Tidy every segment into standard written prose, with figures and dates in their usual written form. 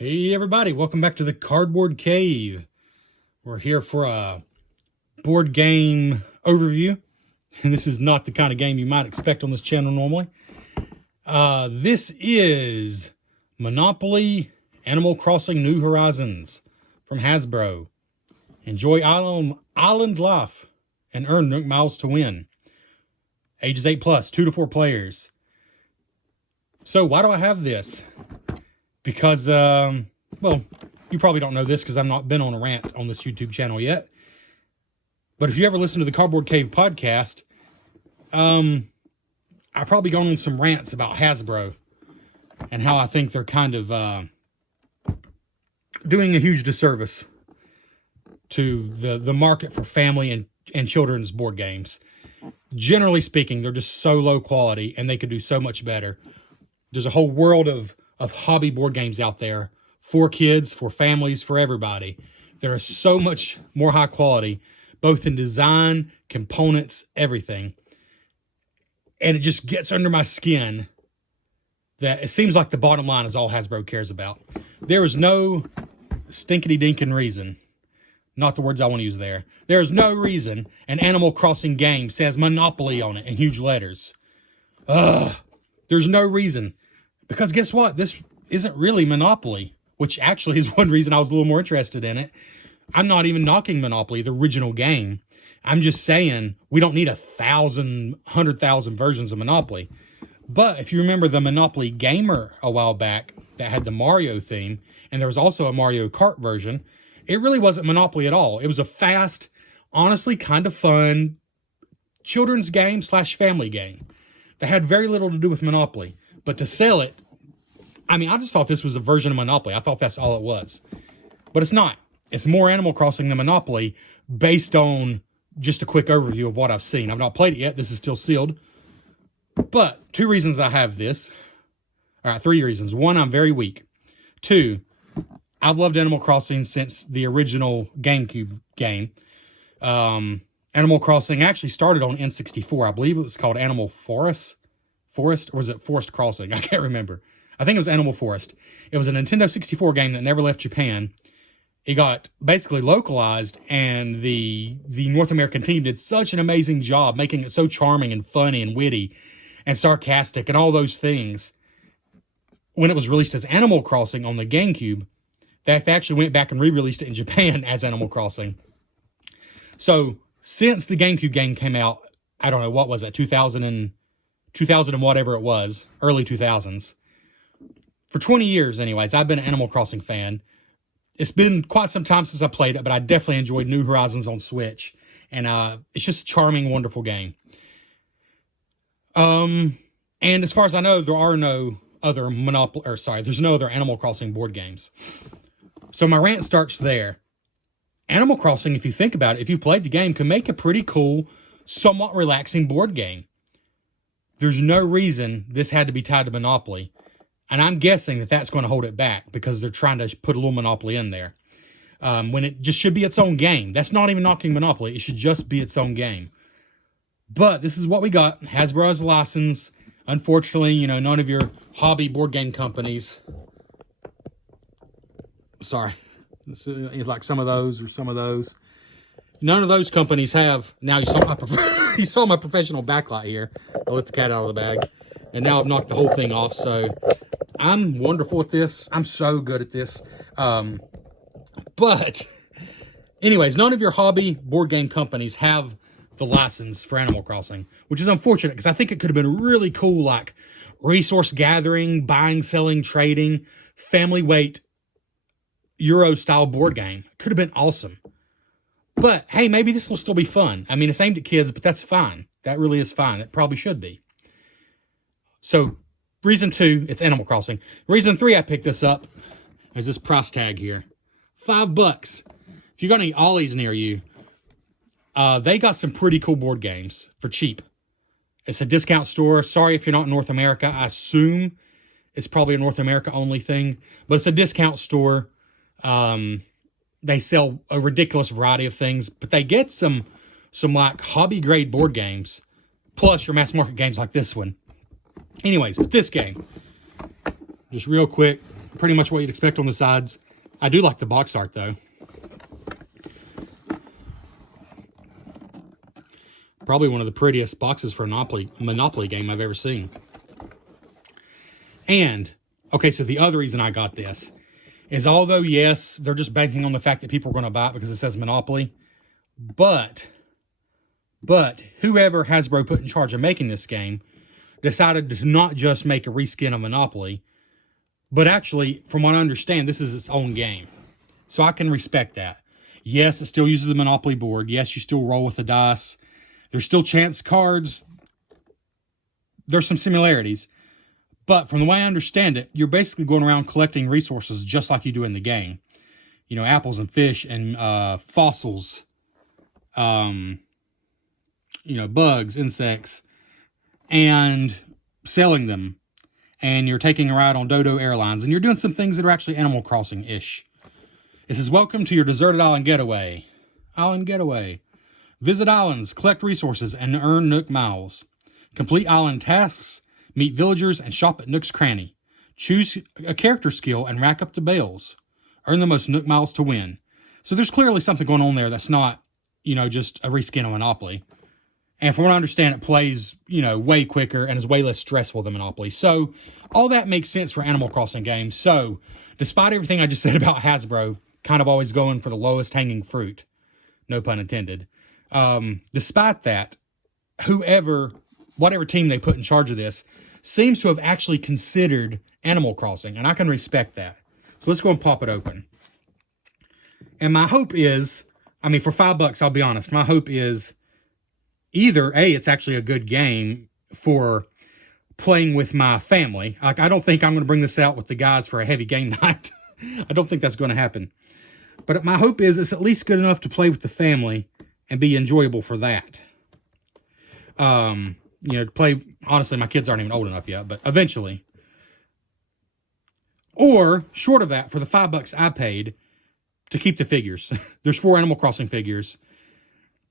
Hey everybody, welcome back to the Cardboard Cave. We're here for a board game overview. And this is not the kind of game you might expect on this channel normally. This is Monopoly Animal Crossing New Horizons from Hasbro. Enjoy island life and earn Nook Miles to win. Ages 8 plus, 2 to 4 players. So why do I have this? Because, well, you probably don't know this because I've not been on a rant on this YouTube channel yet. But if you ever listen to the Cardboard Cave podcast, I've probably gone on some rants about Hasbro and how I think they're kind of doing a huge disservice to the market for family and children's board games. Generally speaking, they're just so low quality and they could do so much better. There's a whole world of hobby board games out there for kids, for families, for everybody. There are so much more high quality, both in design, components, everything. And it just gets under my skin that it seems like the bottom line is all Hasbro cares about. There is no stinkity-dinkin' reason, not the words I want to use there. There is no reason an Animal Crossing game says Monopoly on it in huge letters. There's no reason. Because guess what? This isn't really Monopoly, which actually is one reason I was a little more interested in it. I'm not even knocking Monopoly, the original game. I'm just saying we don't need 100,000 versions of Monopoly. But if you remember the Monopoly Gamer a while back that had the Mario theme, and there was also a Mario Kart version, it really wasn't Monopoly at all. It was a fast, honestly kind of fun children's game / family game that had very little to do with Monopoly. But to sell it, I mean, I just thought this was a version of Monopoly. I thought that's all it was. But it's not. It's more Animal Crossing than Monopoly based on just a quick overview of what I've seen. I've not played it yet. This is still sealed. But 2 reasons I have this. All right, 3 reasons. 1, I'm very weak. 2, I've loved Animal Crossing since the original GameCube game. Animal Crossing actually started on N64. I believe it was called Animal Forest, or was it Forest Crossing? I can't remember. I think it was Animal Forest. It was a Nintendo 64 game that never left Japan. It got basically localized, and the North American team did such an amazing job making it so charming and funny and witty and sarcastic and all those things when it was released as Animal Crossing on the GameCube that they actually went back and re-released it in Japan as Animal Crossing. So since the GameCube game came out, I don't know, what was that, 2000 and whatever it was, early 2000s. For 20 years, anyways, I've been an Animal Crossing fan. It's been quite some time since I played it, but I definitely enjoyed New Horizons on Switch. And it's just a charming, wonderful game. And as far as I know, there are no other there's no other Animal Crossing board games. So my rant starts there. Animal Crossing, if you think about it, if you played the game, can make a pretty cool, somewhat relaxing board game. There's no reason this had to be tied to Monopoly. And I'm guessing that that's going to hold it back because they're trying to put a little Monopoly in there. When it just should be its own game. That's not even knocking Monopoly. It should just be its own game. But this is what we got. Hasbro has a license. Unfortunately, none of your hobby board game companies. Sorry. It's like some of those or some of those. None of those companies have. Now you saw my professional backlight here. I let the cat out of the bag. And now I've knocked the whole thing off. So I'm wonderful at this. I'm so good at this. But anyways, none of your hobby board game companies have the license for Animal Crossing, which is unfortunate because I think it could have been a really cool, like, resource gathering, buying, selling, trading, family weight, Euro-style board game. Could have been awesome. But, hey, maybe this will still be fun. I mean, it's aimed at kids, but that's fine. That really is fine. It probably should be. So, reason 2, it's Animal Crossing. Reason 3 I picked this up is this price tag here. $5. If you got any Ollies near you, they got some pretty cool board games for cheap. It's a discount store. Sorry if you're not in North America. I assume it's probably a North America only thing. But it's a discount store. They sell a ridiculous variety of things, but they get some like hobby grade board games, plus your mass market games like this one. Anyways, with this game, just real quick, Pretty much what you'd expect on the sides. I do like the box art, though. Probably one of the prettiest boxes for a Monopoly game I've ever seen. And, okay, so the other reason I got this is, although, yes, they're just banking on the fact that people are going to buy it because it says Monopoly, but whoever Hasbro put in charge of making this game decided to not just make a reskin of Monopoly, but actually, from what I understand, this is its own game. So I can respect that. Yes, it still uses the Monopoly board. Yes, you still roll with the dice. There's still chance cards. There's some similarities. But from the way I understand it, you're basically going around collecting resources just like you do in the game. You know, apples and fish and fossils. You know, bugs, insects. And selling them. And you're taking a ride on Dodo Airlines. And you're doing some things that are actually Animal Crossing-ish. It says, welcome to your deserted island getaway. Island getaway. Visit islands, collect resources, and earn Nook Miles. Complete island tasks, meet villagers, and shop at Nook's Cranny. Choose a character skill and rack up the bells. Earn the most Nook Miles to win. So there's clearly something going on there that's not, you know, just a reskin of Monopoly. And from what I understand, it plays, you know, way quicker and is way less stressful than Monopoly. So all that makes sense for Animal Crossing games. So despite everything I just said about Hasbro, kind of always going for the lowest hanging fruit, no pun intended. Despite that, whatever team they put in charge of this seems to have actually considered Animal Crossing. And I can respect that. So let's go and pop it open. And my hope is, I mean, for $5, I'll be honest, my hope is either, A, it's actually a good game for playing with my family. Like, I don't think I'm going to bring this out with the guys for a heavy game night. I don't think that's going to happen. But my hope is it's at least good enough to play with the family and be enjoyable for that. You know, to play, honestly, my kids aren't even old enough yet, but eventually. Or, short of that, for the $5 I paid, to keep the figures. There's 4 Animal Crossing figures.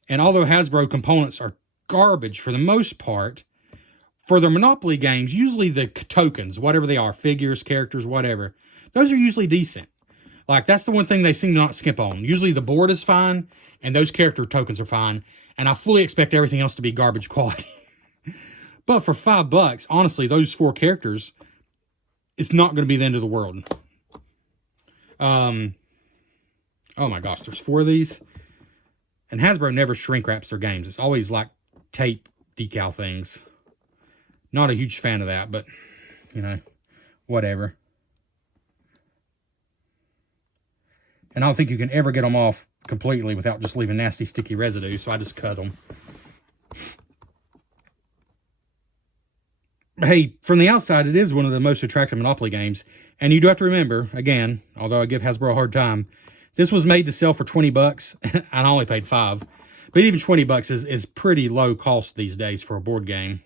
And although Hasbro components are garbage for the most part, for their Monopoly games, usually the tokens, whatever they are, figures, characters, whatever, those are usually decent. Like, that's the one thing they seem to not skip on. Usually the board is fine, and those character tokens are fine, and I fully expect everything else to be garbage quality. But for $5, honestly, those 4 characters, it's not going to be the end of the world. Oh my gosh, there's 4 of these. And Hasbro never shrink wraps their games. It's always like tape decal things. Not a huge fan of that, but, you know, whatever. And I don't think you can ever get them off completely without just leaving nasty, sticky residue, so I just cut them. Hey, from the outside, it is one of the most attractive Monopoly games. And you do have to remember, again, although I give Hasbro a hard time, this was made to sell for $20, and I only paid $5. But even $20 is pretty low cost these days for a board game.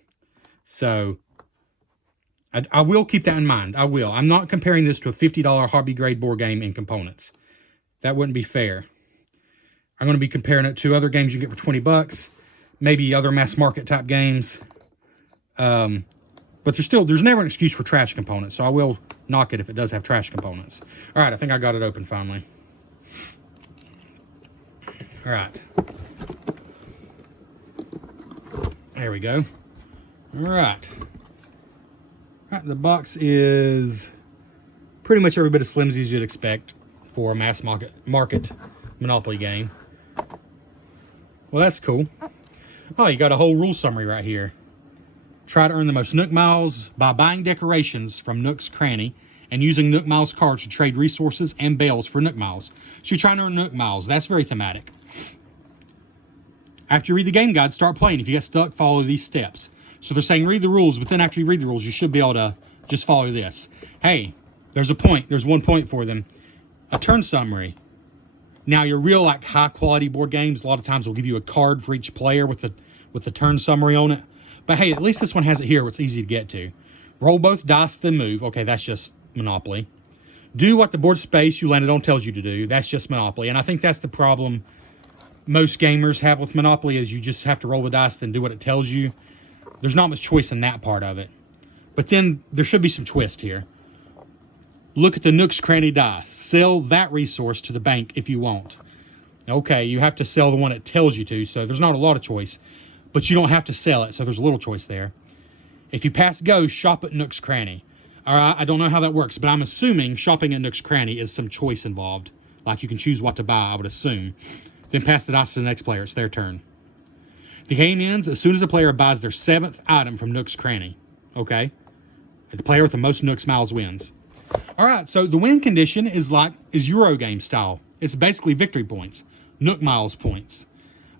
So, I will keep that in mind. I will. I'm not comparing this to a $50 hobby grade board game in components. That wouldn't be fair. I'm going to be comparing it to other games you get for $20, maybe other mass market type games. But there's never an excuse for trash components, so I will knock it if it does have trash components. All right, I think I got it open finally. All right. There we go. All right. The box is pretty much every bit as flimsy as you'd expect for a mass market Monopoly game. Well, that's cool. Oh, you got a whole rule summary right here. Try to earn the most Nook Miles by buying decorations from Nook's Cranny and using Nook Miles cards to trade resources and bells for Nook Miles. So you're trying to earn Nook Miles. That's very thematic. After you read the game guide, start playing. If you get stuck, follow these steps. So they're saying read the rules, but then after you read the rules, you should be able to just follow this. Hey, there's a point. There's one point for them. A turn summary. Now, your real like high quality board games, a lot of times will give you a card for each player with the turn summary on it. But hey, at least this one has it here where it's easy to get to. Roll both dice, then move. Okay, that's just Monopoly. Do what the board space you landed on tells you to do. That's just Monopoly. And I think that's the problem most gamers have with Monopoly is you just have to roll the dice, then do what it tells you. There's not much choice in that part of it. But then there should be some twist here. Look at the Nook's Cranny die. Sell that resource to the bank if you want. Okay, you have to sell the one it tells you to, so there's not a lot of choice. But you don't have to sell it, so there's a little choice there. If you pass go, shop at Nook's Cranny. All right, I don't know how that works, but I'm assuming shopping at Nook's Cranny is some choice involved. Like you can choose what to buy, I would assume. Then pass the dice to the next player. It's their turn. The game ends as soon as a player buys their 7th item from Nook's Cranny. Okay? The player with the most Nook's Miles wins. All right, so the win condition is Eurogame style. It's basically victory points, Nook Miles points.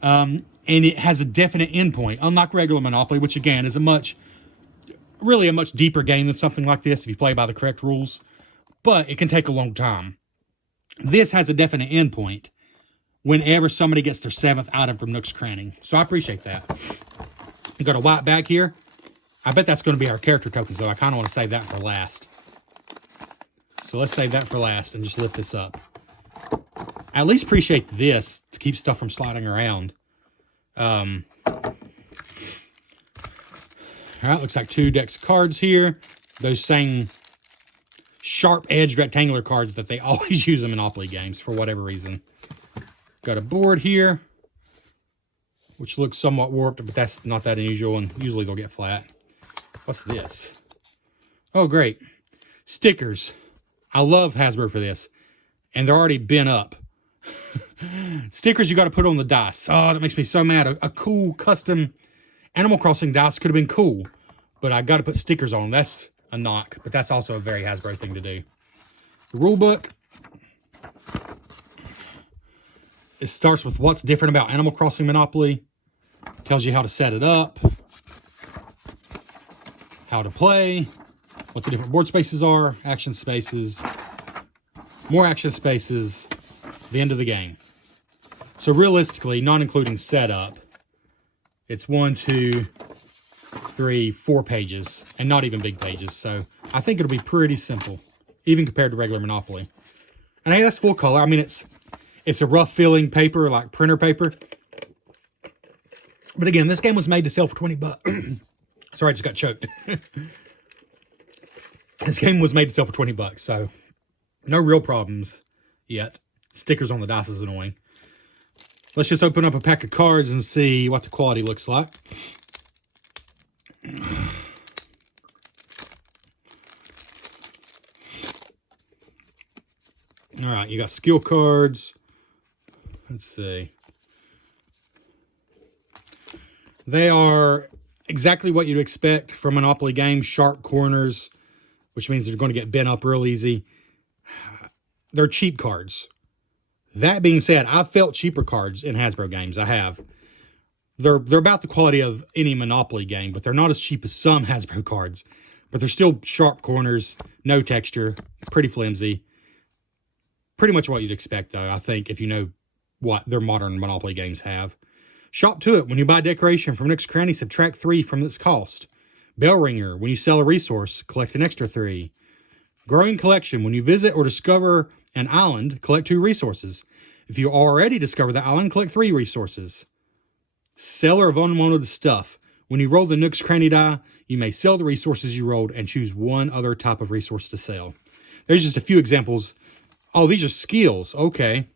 And it has a definite endpoint, unlike regular Monopoly, which again is really a much deeper game than something like this if you play by the correct rules. But it can take a long time. This has a definite endpoint whenever somebody gets their 7th item from Nook's Cranny. So I appreciate that. You got a white back here. I bet that's going to be our character tokens, though. I kind of want to save that for last. So let's save that for last and just lift this up. I at least appreciate this to keep stuff from sliding around. All right, looks like 2 decks of cards here. Those same sharp-edged rectangular cards that they always use in Monopoly games for whatever reason. Got a board here, which looks somewhat warped, but that's not that unusual, and usually they'll get flat. What's this? Oh, great. Stickers. I love Hasbro for this, and they're already bent up. Stickers you got to put on the dice. Oh, that makes me so mad. A cool custom Animal Crossing dice could have been cool, but I got to put stickers on them. That's a knock, but that's also a very Hasbro thing to do. The rule book. It starts with what's different about Animal Crossing Monopoly. Tells you how to set it up, how to play, what the different board spaces are, action spaces, more action spaces, the end of the game. So realistically, not including setup, it's 1, 2, 3, 4 pages, and not even big pages. So I think it'll be pretty simple, even compared to regular Monopoly. And hey, that's full color. I mean, it's a rough feeling paper, like printer paper. But again, this game was made to sell for 20 bucks. Sorry, I just got choked. This game was made to sell for 20 bucks, so no real problems yet. Stickers on the dice is annoying. Let's just open up a pack of cards and see what the quality looks like. All right, you got skill cards. Let's see. They are exactly what you'd expect from a Monopoly game. Sharp corners, which means they're going to get bent up real easy. They're cheap cards. That being said, I've felt cheaper cards in Hasbro games. I have. They're about the quality of any Monopoly game, but they're not as cheap as some Hasbro cards. But they're still sharp corners, no texture, pretty flimsy. Pretty much what you'd expect, though, I think, if you know what their modern Monopoly games have. Shop to it. When you buy decoration from Nook's Cranny, subtract 3 from its cost. Bell ringer. When you sell a resource, collect an extra 3. Growing collection. When you visit or discover an island, collect 2 resources. If you already discover the island, collect 3 resources. Seller of unwanted stuff. When you roll the Nook's Cranny die, you may sell the resources you rolled and choose one other type of resource to sell. There's just a few examples. Oh, these are skills. Okay.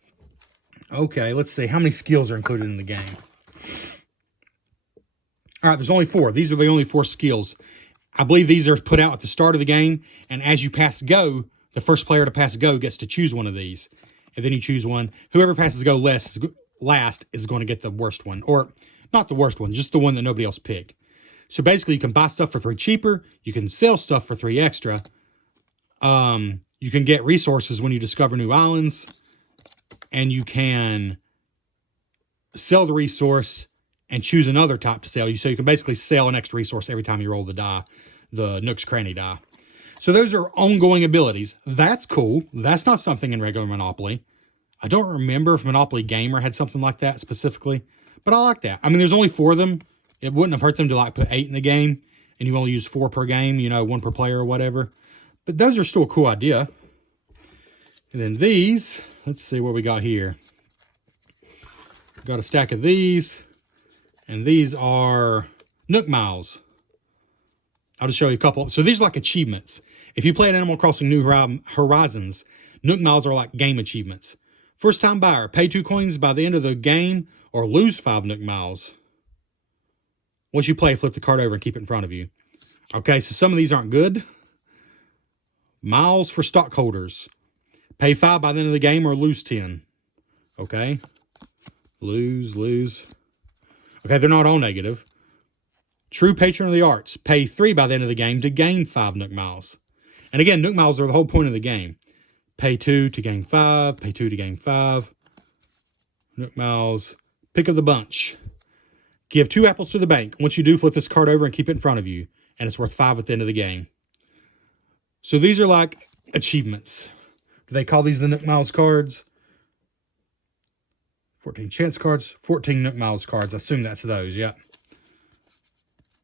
Okay, let's see. How many skills are included in the game? All right, there's only 4. These are the only 4 skills. I believe these are put out at the start of the game, and as you pass go, the first player to pass go gets to choose one of these. And then you choose one. Whoever passes go last is going to get the worst one. Or, not the worst one, just the one that nobody else picked. So basically, you can buy stuff for 3 cheaper. You can sell stuff for 3 extra. You can get resources when you discover new islands. And you can sell the resource and choose another type to sell. So you can basically sell an extra resource every time you roll the die, the Nook's Cranny die. So those are ongoing abilities. That's cool. That's not something in regular Monopoly. I don't remember if Monopoly Gamer had something like that specifically, but I like that. I mean, there's only 4 of them. It wouldn't have hurt them to like put 8 in the game, and you only use 4 per game, 1 per player or whatever. But those are still a cool idea. And then these, let's see what we got here. Got a stack of these, and these are Nook Miles. I'll just show you a couple. So these are like achievements. If you play at Animal Crossing New Horizons, Nook Miles are like game achievements. First time buyer, pay 2 coins by the end of the game or lose 5 Nook Miles. Once you play, flip the card over and keep it in front of you. Okay, so some of these aren't good. Miles for stockholders. Pay 5 by the end of the game or lose 10. Okay. Lose. Okay, they're not all negative. True Patron of the Arts. Pay 3 by the end of the game to gain 5 Nook Miles. And again, Nook Miles are the whole point of the game. Pay 2 to gain 5. Pay 2 to gain 5. Nook Miles. Pick of the bunch. Give 2 apples to the bank. Once you do, flip this card over and keep it in front of you. And it's worth 5 at the end of the game. So these are like achievements. Do they call these the Nook Miles cards? 14 chance cards. 14 Nook Miles cards. I assume that's those, yeah.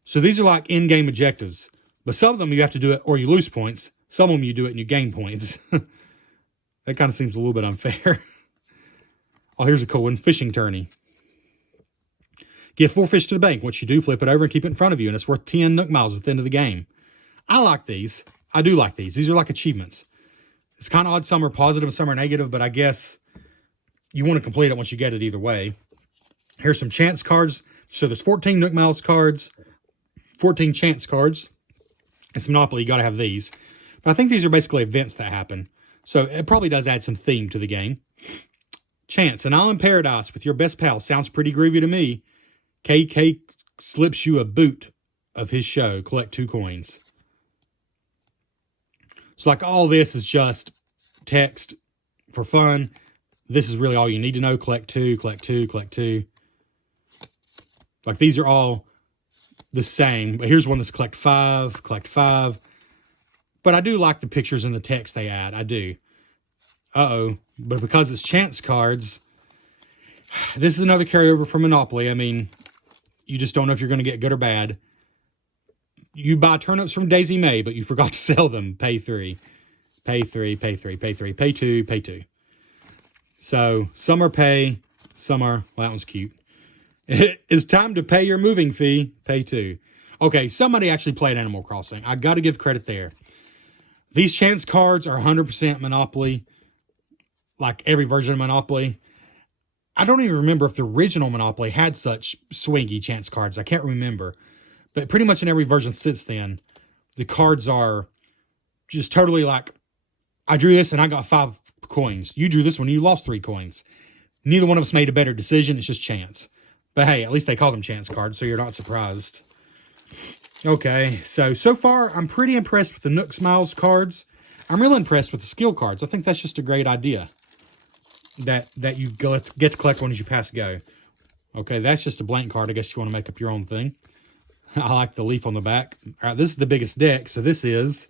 So these are like in-game objectives. But some of them you have to do it or you lose points. Some of them you do it and you gain points. That kind of seems a little bit unfair. Oh, here's a cool one. Fishing tourney. Give 4 fish to the bank. Once you do, flip it over and keep it in front of you. And it's worth 10 Nook Miles at the end of the game. I like these. I do like these. These are like achievements. It's kind of odd. Some are positive, some are negative. But I guess you want to complete it once you get it either way. Here's some chance cards. So there's 14 Nook Miles cards. 14 chance cards. It's Monopoly. You got to have these. But I think these are basically events that happen. So it probably does add some theme to the game. Chance. An island paradise with your best pal. Sounds pretty groovy to me. KK slips you a boot of his show. Collect 2 coins. So like all this is just text for fun. This is really all you need to know. Collect 2, collect 2, collect 2. Like these are all the same. But here's one that's collect 5, collect 5. But I do like the pictures and the text they add. I do. Uh-oh. But because it's chance cards, this is another carryover from Monopoly. I mean, you just don't know if you're going to get good or bad. You buy turnips from Daisy May, but you forgot to sell them. Pay 3. Pay 3, pay 3, pay 3, pay 2, pay 2. So, some are pay, some are... Well, that one's cute. It's time to pay your moving fee. Pay 2. Okay, somebody actually played Animal Crossing. I got to give credit there. These chance cards are 100% Monopoly. Like every version of Monopoly. I don't even remember if the original Monopoly had such swingy chance cards. I can't remember. But pretty much in every version since then, the cards are just totally like, I drew this and I got 5 coins. You drew this one and you lost 3 coins. Neither one of us made a better decision. It's just chance. But hey, at least they call them chance cards, so you're not surprised. Okay, so far, I'm pretty impressed with the Nook Miles cards. I'm really impressed with the skill cards. I think that's just a great idea. That you get to collect one as you pass go. Okay, that's just a blank card. I guess you want to make up your own thing. I like the leaf on the back. All right, this is the biggest deck. So this is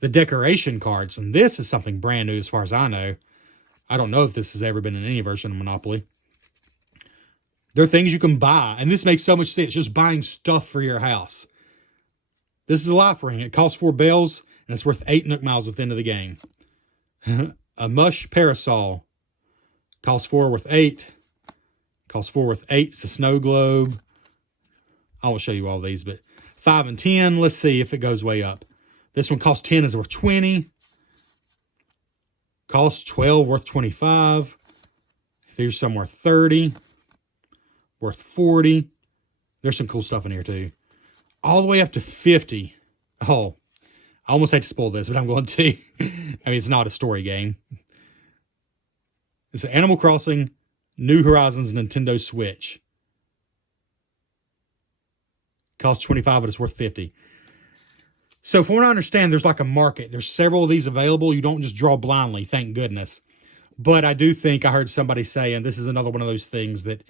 the decoration cards. And this is something brand new as far as I know. I don't know if this has ever been in any version of Monopoly. They're things you can buy. And this makes so much sense. Just buying stuff for your house. This is a life ring. It costs 4 bells. And it's worth 8 Nook Miles at the end of the game. A mush parasol. Costs 4, worth 8. Costs 4, worth 8. It's a snow globe. I won't show you all these, but 5 and 10. Let's see if it goes way up. This one costs 10, is worth 20. Costs 12, worth 25. There's some worth 30. Worth 40. There's some cool stuff in here too. All the way up to 50. Oh, I almost hate to spoil this, but I'm going to. I mean, it's not a story game. It's an Animal Crossing New Horizons Nintendo Switch. Costs 25, but it's worth 50. So from what I understand, there's like a market. There's several of these available. You don't just draw blindly, thank goodness. But I do think I heard somebody saying this is another one of those things that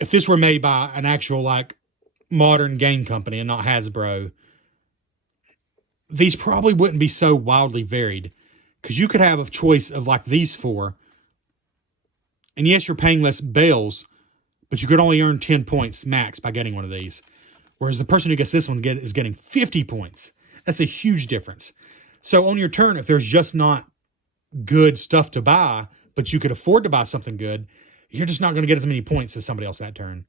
if this were made by an actual like modern game company and not Hasbro, these probably wouldn't be so wildly varied. Because you could have a choice of like these 4. And yes, you're paying less bells, but you could only earn 10 points max by getting one of these. Whereas the person who gets this one is getting 50 points. That's a huge difference. So on your turn, if there's just not good stuff to buy, but you could afford to buy something good, you're just not going to get as many points as somebody else that turn.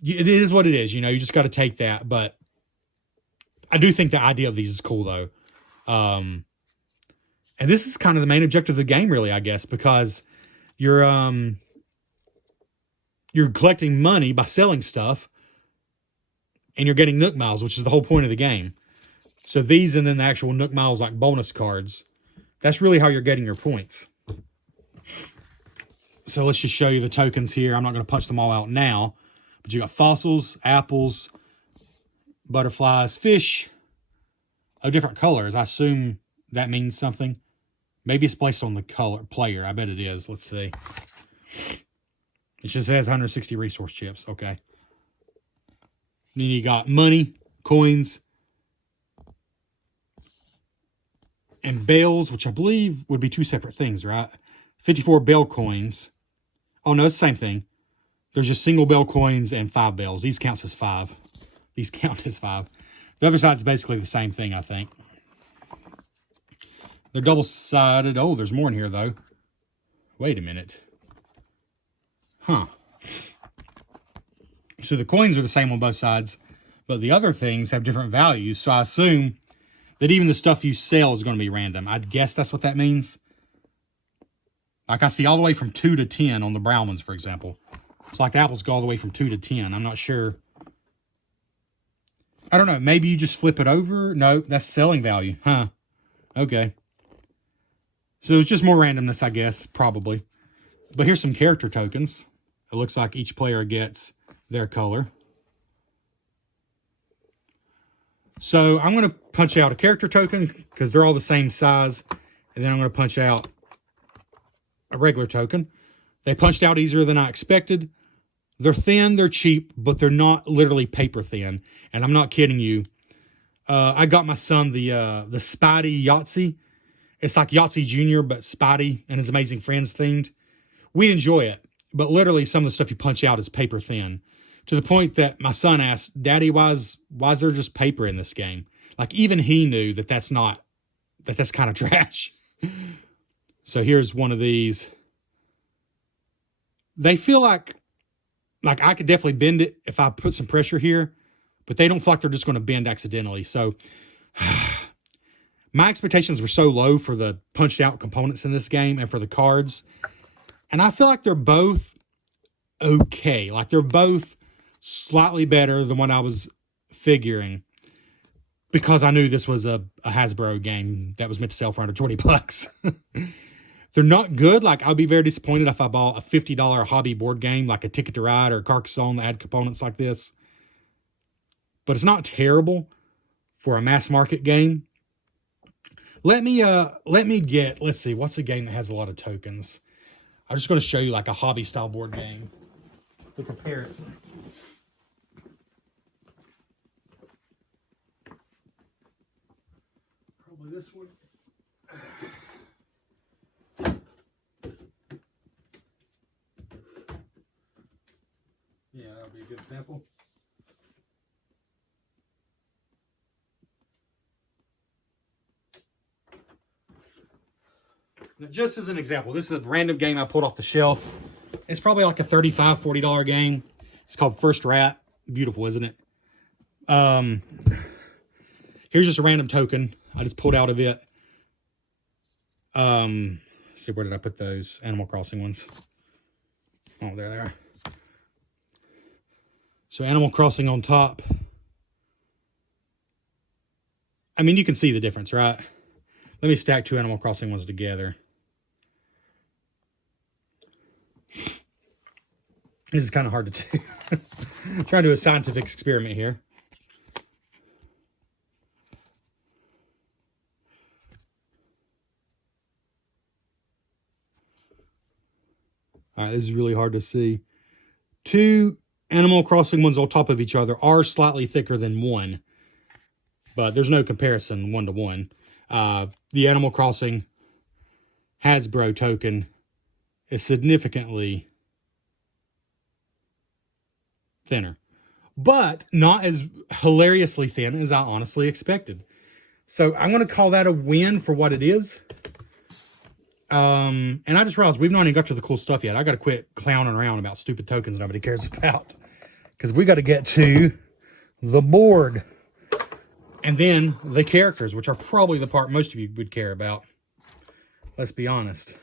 It is what it is. You know, you just got to take that. But I do think the idea of these is cool, though. And this is kind of the main objective of the game, really, I guess, because you're collecting money by selling stuff, and you're getting Nook Miles, which is the whole point of the game. So these and then the actual Nook Miles, like bonus cards, that's really how you're getting your points. So let's just show you the tokens here. I'm not going to punch them all out now, but you got fossils, apples, butterflies, fish of different colors. I assume that means something. Maybe it's based on the color player. I bet it is. Let's see. It just has 160 resource chips. Okay. Then you got money, coins, and bales, which I believe would be two separate things, right? 54 bale coins. Oh, no, it's the same thing. There's just single bale coins and 5 bales. These counts as 5. These count as 5. The other side's basically the same thing, I think. They're double-sided. Oh, there's more in here, though. Wait a minute. Huh. So the coins are the same on both sides, but the other things have different values. So I assume that even the stuff you sell is going to be random. I'd guess that's what that means. Like I see all the way from 2 to 10 on the brown ones, for example. It's like the apples go all the way from 2 to 10. I'm not sure. I don't know. Maybe you just flip it over. No, that's selling value. Huh. Okay. So it's just more randomness, I guess, probably. But here's some character tokens. It looks like each player gets their color. So I'm going to punch out a character token because they're all the same size. And then I'm going to punch out a regular token. They punched out easier than I expected. They're thin, they're cheap, but they're not literally paper thin. And I'm not kidding you. I got my son the Spidey Yahtzee. It's like Yahtzee Jr., but Spidey and his Amazing Friends themed. We enjoy it, but literally some of the stuff you punch out is paper thin. To the point that my son asked, Daddy, why is there just paper in this game? Like even he knew that's kind of trash. So here's one of these. They feel like I could definitely bend it if I put some pressure here, but they don't feel like they're just going to bend accidentally. So my expectations were so low for the punched out components in this game and for the cards. And I feel like they're both okay. Like they're both slightly better than what I was figuring, because I knew this was a Hasbro game that was meant to sell for under 20 bucks. They're not good. Like I'd be very disappointed if I bought a $50 hobby board game, like a Ticket to Ride or Carcassonne that had components like this. But it's not terrible for a mass market game. Let's see, what's a game that has a lot of tokens? I'm just going to show you like a hobby style board game. The comparison. Probably this one. Yeah, that would be a good example. Now, just as an example, this is a random game I pulled off the shelf. It's probably like a $35, $40 game. It's called First Rat. Beautiful, isn't it? Here's just a random token I just pulled out of it. Let's see, where did I put those Animal Crossing ones? Oh, there they are. So Animal Crossing on top. I mean, you can see the difference, right? Let me stack 2 Animal Crossing ones together. This is kind of hard to do. I'm trying to do a scientific experiment here. All right, this is really hard to see. 2 Animal Crossing ones on top of each other are slightly thicker than one, but there's no comparison one to one. The Animal Crossing Hasbro token is significantly thinner, but not as hilariously thin as I honestly expected. So I'm going to call that a win for what it is. And I just realized we've not even got to the cool stuff yet. I got to quit clowning around about stupid tokens nobody cares about, because we got to get to the board. And then the characters, which are probably the part most of you would care about. Let's be honest.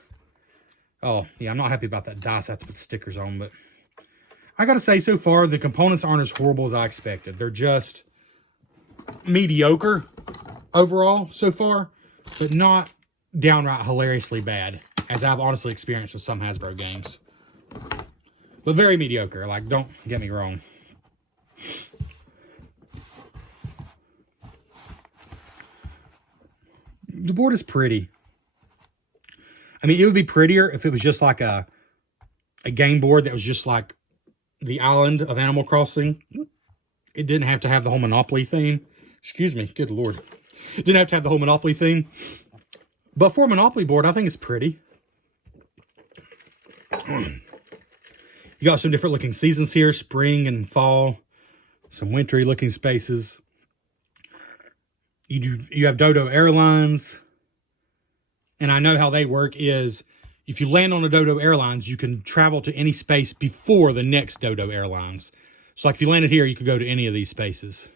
Oh, yeah, I'm not happy about that dice I have to put stickers on, but I gotta say, so far, the components aren't as horrible as I expected. They're just mediocre overall so far, but not downright hilariously bad, as I've honestly experienced with some Hasbro games. But very mediocre, like, don't get me wrong. The board is pretty. I mean, it would be prettier if it was just like a game board that was just like the island of Animal Crossing. It didn't have to have the whole Monopoly theme. Excuse me, good lord. It didn't have to have the whole Monopoly theme. But for a Monopoly board, I think it's pretty. You got some different looking seasons here, spring and fall. Some wintry looking spaces. You have Dodo Airlines. And I know how they work is if you land on a Dodo Airlines, you can travel to any space before the next Dodo Airlines. So like if you landed here, you could go to any of these spaces.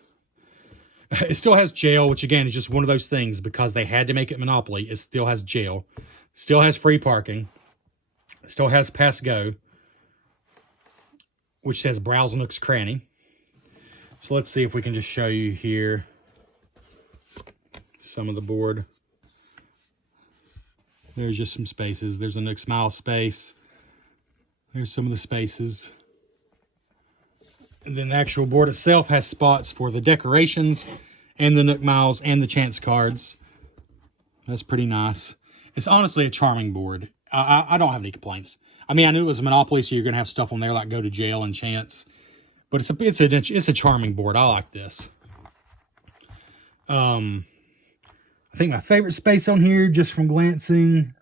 It still has jail, which again is just one of those things because they had to make it Monopoly. It still has jail. Still has free parking. Still has Pass Go, which says Browse Nook's Cranny. So let's see if we can just show you here some of the board. There's just some spaces. There's a Nook Smile space. There's some of the spaces. And then the actual board itself has spots for the decorations and the Nook Miles and the chance cards. That's pretty nice. It's honestly a charming board. I don't have any complaints. I mean, I knew it was a Monopoly, so you're going to have stuff on there like Go to Jail and Chance. But it's a charming board. I like this. I think my favorite space on here, just from glancing.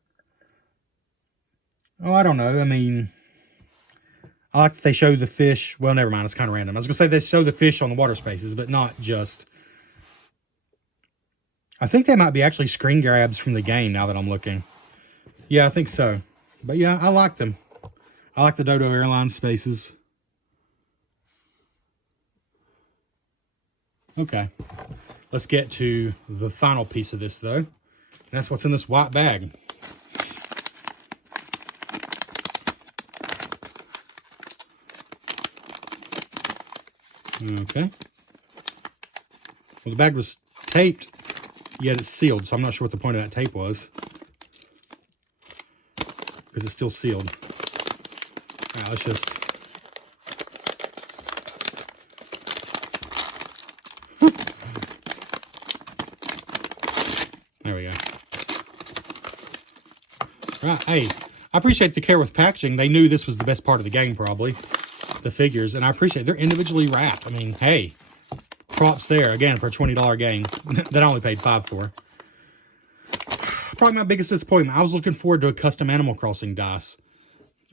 Oh, I don't know. I mean, I like that they show the fish. Well, never mind. It's kind of random. I was going to say they show the fish on the water spaces, but not just. I think they might be actually screen grabs from the game now that I'm looking. Yeah, I think so. But yeah, I like them. I like the Dodo Airlines spaces. Okay. Let's get to the final piece of this, though. And that's what's in this white bag. Okay. Well, the bag was taped, yet it's sealed, so I'm not sure what the point of that tape was. Because it's still sealed. All right, let's just... There we go. Right, hey, I appreciate the care with packaging. They knew this was the best part of the game, probably. The figures, and I appreciate they're individually wrapped. I mean, hey, props there, again, for a $20 game that I only paid $5 for. Probably my biggest disappointment. I was looking forward to a custom Animal Crossing dice.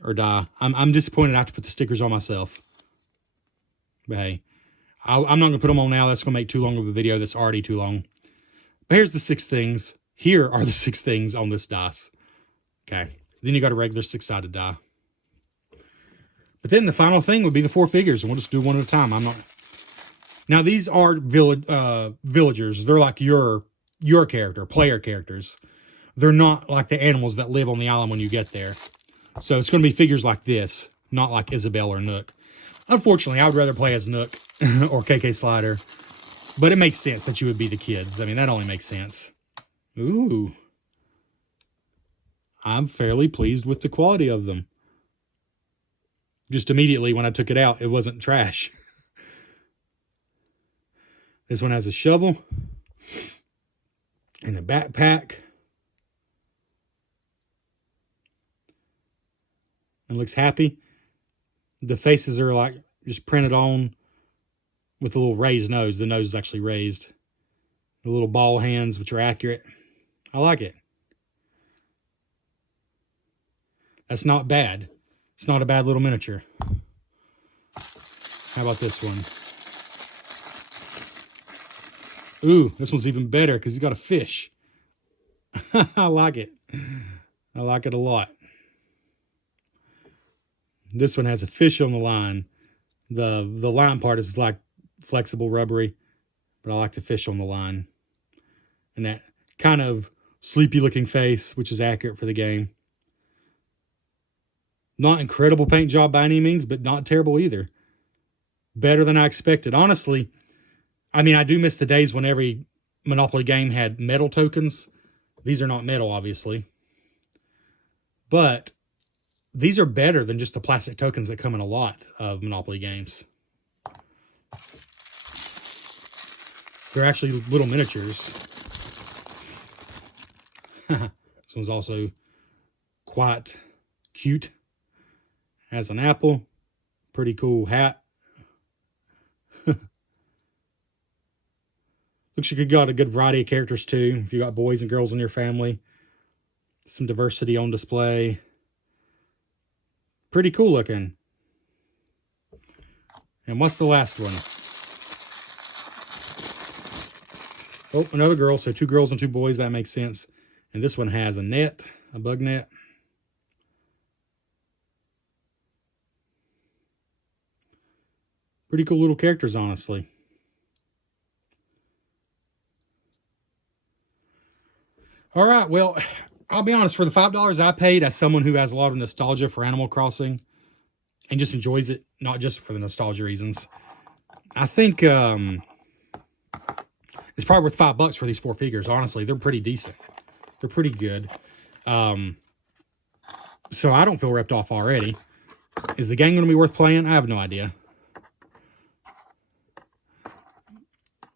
Or die. I'm disappointed I have to put the stickers on myself. But hey, I'm not going to put them on now. That's going to make too long of a video. That's already too long. But here's the 6 things. Here are the 6 things on this dice. Okay. Then you got a regular 6-sided die. But then the final thing would be the 4 figures. And we'll just do one at a time. I'm not... Now, these are villagers. They're like your character, player characters. They're not like the animals that live on the island when you get there. So it's going to be figures like this, not like Isabelle or Nook. Unfortunately, I would rather play as Nook or KK Slider. But it makes sense that you would be the kids. I mean, that only makes sense. Ooh. I'm fairly pleased with the quality of them. Just immediately when I took it out, it wasn't trash. This one has a shovel and a backpack. It looks happy. The faces are like just printed on with a little raised nose. The nose is actually raised. The little ball hands, which are accurate. I like it. That's not bad. It's not a bad little miniature. How about this one? Ooh, this one's even better because he's got a fish. I like it. I like it a lot. This one has a fish on the line. The line part is like flexible, rubbery. but I like the fish on the line. And that kind of sleepy looking face, which is accurate for the game. Not incredible paint job by any means, but not terrible either. Better than I expected. Honestly, I mean, I do miss the days when every Monopoly game had metal tokens. These are not metal, obviously. But these are better than just the plastic tokens that come in a lot of Monopoly games. They're actually little miniatures. This one's also quite cute. Has an apple. Pretty cool hat. Looks like you got a good variety of characters too. If you got boys and girls in your family. Some diversity on display. Pretty cool looking. And what's the last one? Oh, another girl. So 2 girls and 2 boys. That makes sense. And this one has a net, a bug net. Pretty cool little characters, honestly. All right, well, I'll be honest. For the $5 I paid, as someone who has a lot of nostalgia for Animal Crossing and just enjoys it, not just for the nostalgia reasons, I think it's probably worth $5 for these 4 figures. Honestly, they're pretty decent. They're pretty good. So I don't feel ripped off already. Is the game going to be worth playing? I have no idea.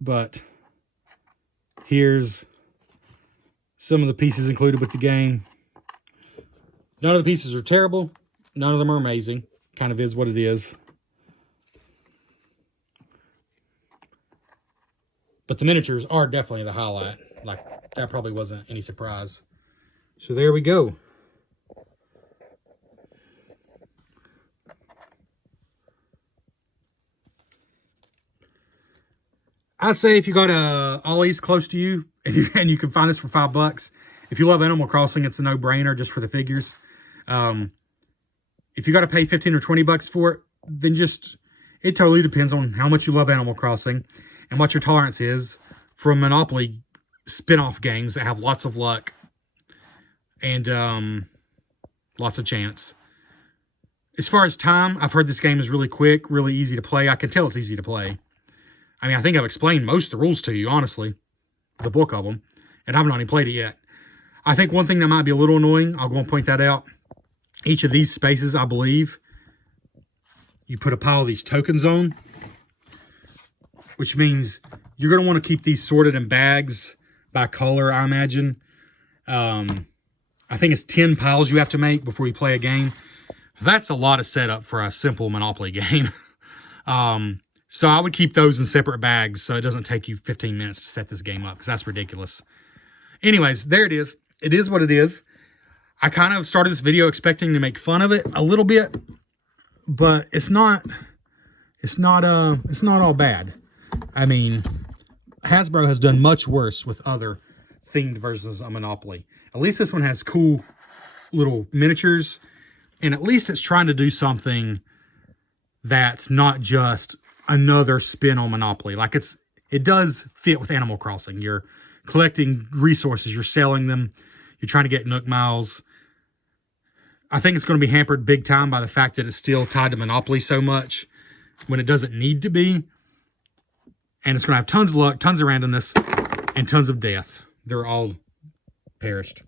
But here's some of the pieces included with the game. None of the pieces are terrible. None of them are amazing. Kind of is what it is. But the miniatures are definitely the highlight. Like, that probably wasn't any surprise. So there we go. I'd say if you got a Ollie's close to you and you can find this for $5, if you love Animal Crossing, it's a no-brainer just for the figures. If you got to pay 15 or 20 bucks for it, then it totally depends on how much you love Animal Crossing and what your tolerance is for Monopoly spin-off games that have lots of luck and lots of chance. As far as time, I've heard this game is really quick, really easy to play. I can tell it's easy to play. I mean, I think I've explained most of the rules to you, honestly. The book of them. And I've not even played it yet. I think one thing that might be a little annoying, I'll go and point that out. Each of these spaces, I believe, you put a pile of these tokens on. Which means you're going to want to keep these sorted in bags by color, I imagine. I think it's 10 piles you have to make before you play a game. That's a lot of setup for a simple Monopoly game. So I would keep those in separate bags so it doesn't take you 15 minutes to set this game up, because that's ridiculous. Anyways, there it is. It is what it is. I kind of started this video expecting to make fun of it a little bit, but it's not all bad. I mean, Hasbro has done much worse with other themed versions of Monopoly. At least this one has cool little miniatures, and at least it's trying to do something that's not just another spin on Monopoly. Like, it does fit with Animal Crossing. You're collecting resources, you're selling them, you're trying to get Nook Miles. I think it's going to be hampered big time by the fact that it's still tied to Monopoly so much when it doesn't need to be. And it's going to have tons of luck, tons of randomness, and tons of death. They're all perished.